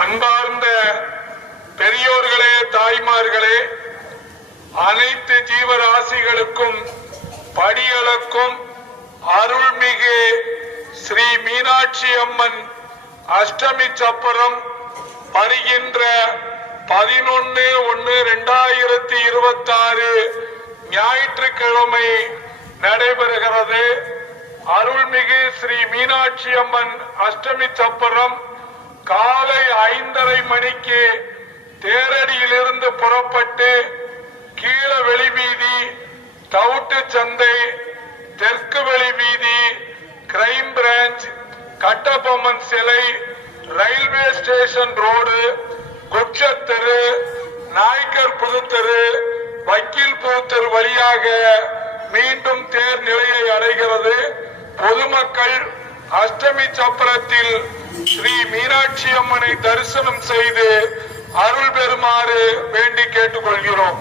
அன்பார்ந்த பெரியோர்களே, தாய்மார்களே, அனைத்து ஜீவராசிகளுக்கும் படியளக்கும் அருள்மிகு ஸ்ரீ மீனாட்சி அம்மன் அஷ்டமி சப்பரம் வருகின்ற 11/1/2026 ஞாயிற்றுக்கிழமை நடைபெறுகிறது. அருள்மிகு ஸ்ரீ மீனாட்சி அம்மன் அஷ்டமி சப்பரம் காலை 5:30 மணிக்கு தேரடியிலிருந்து புறப்பட்டு கீழ வெளிவீதி, தவுட்டு சந்தை, தெற்கு வெளிவீதி, கிரைம் பிரான்ச், கட்டபொம்மன் சிலை, ரயில்வே ஸ்டேஷன் ரோடு, குட்சத்தெரு, நாய்க்கர் புதுத்தெரு, வக்கீல் புதுத்தெரு வழியாக மீண்டும் தேர் நிலையை அடைகிறது. பொதுமக்கள் அஷ்டமி சப்பரத்தில் ஸ்ரீ மீனாட்சி அம்மனை தரிசனம் செய்து அருள் பெறுமாறு வேண்டி கேட்டுக்கொள்கிறோம்.